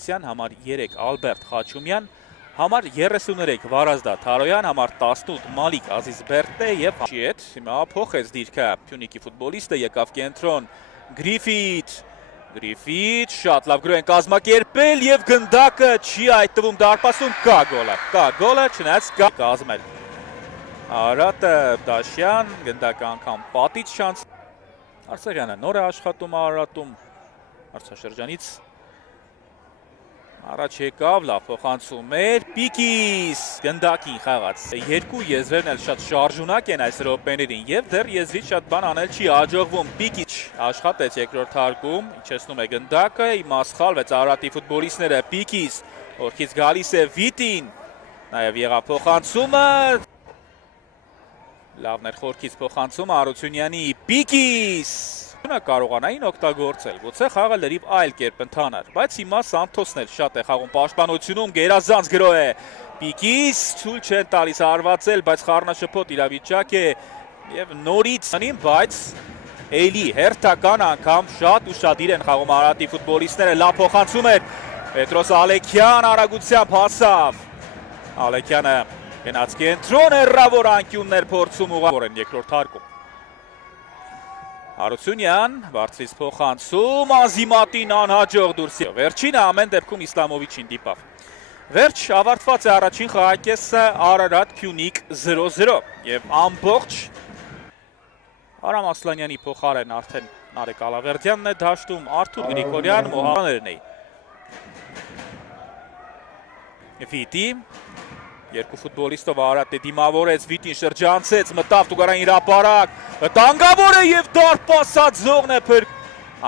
Հովհաննիսյան, համար 3 Ալբերտ Խաչումյան, համար 33 Վարազդատ Հարոյան, համար 18 Մալիկ Ազիզբերտե եւ Շիետ, հիմա փոխեց դիրքը Փյունիկի ֆուտբոլիստը, եկավ կենտրոն Գրիֆիթ, շատ լավ գրոհ են կազմակերպել եւ գնդակը չի այդտվում դարպասում, կա գոլը, չնայած կա կազմել Արարատը Դաշյան, գնդակը անգամ պատից շանս Արցախյանը նոր է աշխատում Արարատում Արցախաշրջանից Առաջ եկավ, լավ փոխանցում էր, Պիկիս գնդակին խաղաց Երկու եզրերն էլ շատ շարժունակ են այս րոպեներին եւ դեռ եզրից շատ բան անել չի հաջողվում Պիկիչ աշխատեց երկրորդ հարկում, իջեցնում է գնդակը, հիմա սխալվեց Արարատի ֆուտբոլիստները Պիկիս, օրքից գալիս է Վիտին, նաեւ եղավ փոխանցումը Լավն էր խորքից փոխանցումը Արությունյանի Պիկիս կարողանային օգտագործել, գուցե խաղը լրիվ այլ կերպ ընթանար, բայց հիմա Սանթոսն էլ շատ է խաղում պաշտպանությունում, գերազանց գրոհ է Պիկիս, ցույց չեն տալիս հարվածել, բայց խառնաշփոթ իրավիճակ է եւ նորից, բայց էլի հերթական անգամ շատ ուշադիր են խաղում Արարատի ֆուտբոլիստները, լավ փոխանցում էր Պետրոս Ալեքյան արագությամբ հասավ Ալեքյանը գնաց կենտրոն հեռավոր անկյուններ փորձում ուղղավոր են երկրորդ հարկում Հարությունյան, բարձրից փոխանցում, Ազիմատին անհաջող դուրս Վերջինը ամեն դեպքում Իսլամովիչին դիպավ Վերջ ավարտված է առաջին խաղակեսը Արարատ Փյունիկ 0-0 եւ ամբողջ Արամ Ասլանյանի փոխարեն արդեն Նարեկ Ալավերդյանն է դաշտում Արթուր Գրիգորյան Մոհաններն է Վիտի Երկու ֆուտբոլիստով Արարատը դիմավորեց Վիտին շրջանցեց մտավ Տուգարան հրապարակ վտանգավոր է եւ դարպասած զողն է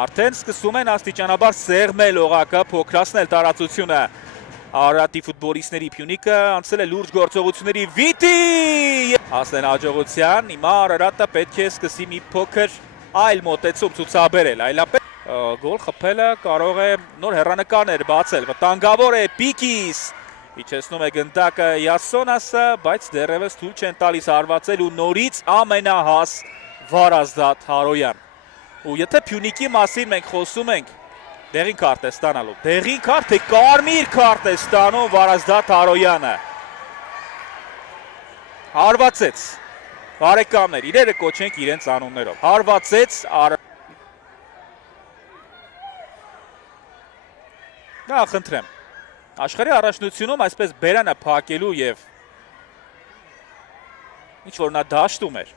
Արդեն սկսում են աստիճանաբար սեղմել օղակը փոքրացնել տարածությունը Արարատի ֆուտբոլիստների Փյունիկը անցել է լուրջ գործողությունների Վիտի հասնեն հաջողության հիմա Արարատը պետք է սկսի մի փոքր այլ մոտեցում ցուցաբերել այլապես գոլ խփելը կարող է նոր հեռանկարներ բացել վտանգավոր է Պիկիս Իջեցնում է գնդակը Յասոնասը, բայց դեռևս թույլ չեն տալիս հարվածել ու նորից ամենահաս Վարազդատ Հարոյան Ու եթե Փյունիկի մասին մենք խոսում ենք դեղին քարտ է ստանալու Դեղին քարտ է կարմիր քարտ է ստանում Վարազդատ Հարոյանը Հարվածեց Բարեկամներ, իրերը կոչենք իրենց անուններով Հարվածեց Դա խնդրեմ Աշխարհի առաջնությունում այսպես բերանը փակելու եւ ինչ որ նա դաշտում էր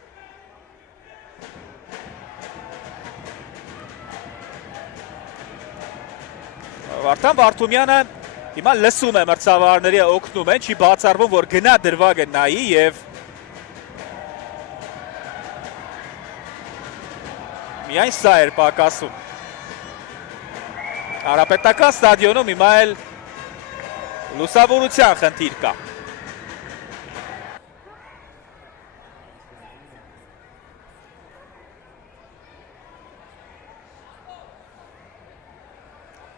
Վարդան Վարդումյանը հիմա լսում է մրցավարների օգնում են, չի բացառվում որ գնա դրվագը նայի եւ միայն սա էր պակասում Հարապետական ստադիոնում հիմա էլ Լուսավորության խնդիր կա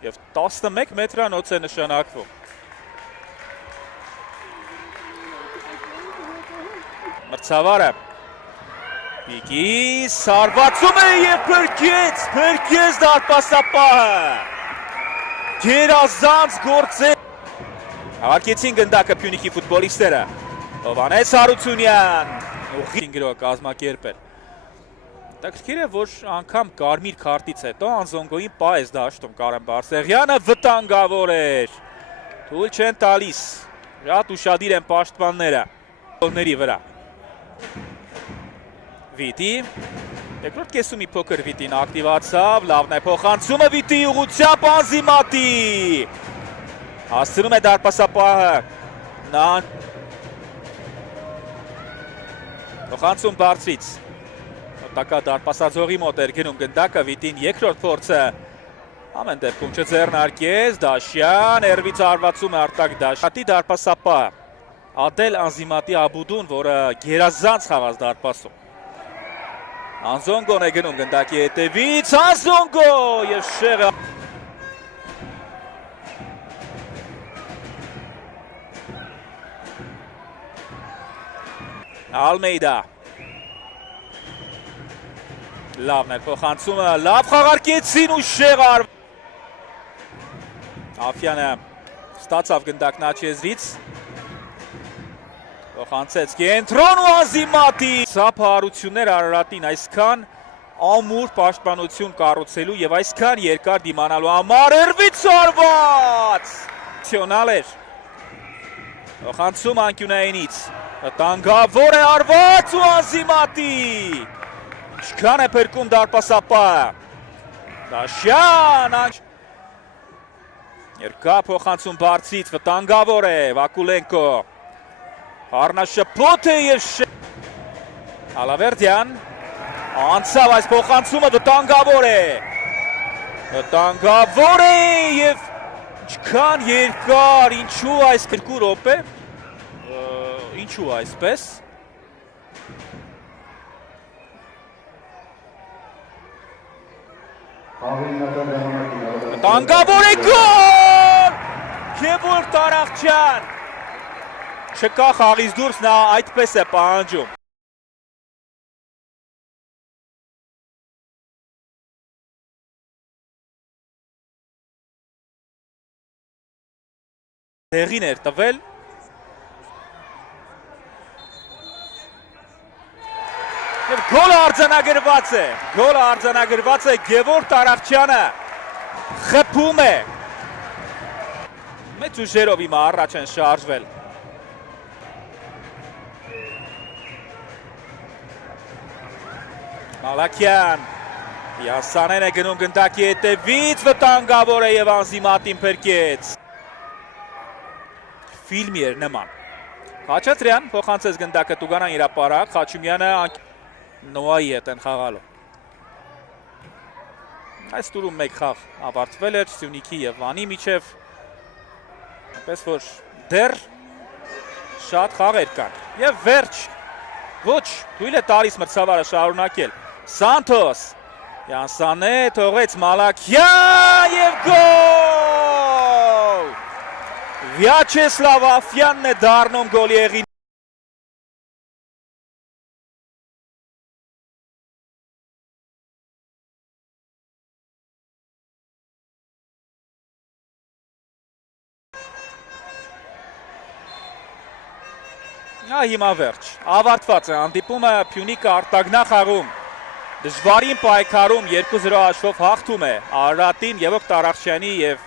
Եվ 11 մետրանոց է նշանակվում Մրցավարը Պիկիս հարվածում է և փրկեց դարպասապահը Գերազանց գործ Հավաքեցին գնդակը Փյունիկի ֆուտբոլիստները Հովհաննես Հարությունյան ուղղին գրոհ կազմակերպել Հետաքրքիր է որ անգամ կարմիր քարտից հետո Անզոնգոյին պահեց դաշտում Կարեն Բարսեղյանը վտանգավոր էր Թույլ չեն տալիս Շատ ուշադիր են պաշտպանները Ների վրա Վիտի Երկրորդ կեսում մի փոքր Վիտին ակտիվացավ Լավն է փոխանցումը Վիտի ուղղությամբ Անզիմատի Հասցնում է դարպասապահը Նան Փոխանցում բարձրից Մոտակա դարպասաձողի մոտ էր գնում գնդակը Վիտին երկրորդ փորձը Ամեն դեպքում չձեռնարկեց Դաշյան երվից հարվածում է Արտակ Դաշատի դարպասապահը Ադել Անզիմատի Աբուդուն, որը գերազանց խաղաց դարպասում Անզոնգոն է գնում գնդակի հետևից Անզոնգո եւ շեղը Ալմեյդա Լավն էր փոխանցումը, լավ խաղարկեցին ու շեղար Աֆյանը ստացավ գնդակն աչեզրից։ Փոխանցեց կենտրոն ու Ազիմատի։ Սա փառություններ Արարատին այսքան ամուր պաշտպանություն կառուցելու եւ այսքան երկար դիմանալու համար Էրվից արված։ Նացիոնալ էր։ Փոխանցում անկյունայինից։ Վտանգավոր է արված ու Ազիմատի։ Ինչքան է փրկում դարպասապահը։ Դաշյան Երկա փոխանցում բարձից, վտանգավոր է Վակուլենկո։ Առնաշփոթ է եւ Ալավերդյան անցավ այս փոխանցումը, վտանգավոր է։ Վտանգավոր է եւ ինչքան երկար, ինչու այս 2 րոպե։ Ինչու այսպես։ Վտանգավոր է գոլ։ Գևորգ Արախչյան։ Չկա խաղից դուրս, նա այդպես է պահանջում։ Տեղին էր տվել։ Եվ գոլը արձանագրված է։ Գոլը արձանագրված է, Գևորգ Արախչյանը խփում է։ Մեծ ուժերով հիմա առաջ են շարժվել։ Մալաքյան Յասանեն է գնում գնդակի հետևից, վտանգավոր է եւ Անզիմատին փրկեց։ Ֆիլմի էր նման։ Խաչատրյան փոխանցեց գնդակը Տուգանան հրապարակ, Խաչումյանը Նոայի հետ են խաղալու։ Այս տուրում մեկ խաղ ավարտվել էր Սյունիքի եւ Վանի միջև, այնպես որ դեռ շատ խաղեր կան։ Եվ վերջ ոչ թույլ է տալիս մրցավարը շարունակել։ Սանթոս Յանսանե թողեց Մալաքյան եւ գոլ։ Վյաչեսլավ Աֆյանն է դառնում գոլի եղին։ Հիմա վերջ, ավարտված է հանդիպումը, Փյունիկը արտագնախաղում, դժվարին պայքարում 2-0 հաշվով հաղթում է Արարատին, Գևորգ Արախչյանի եւ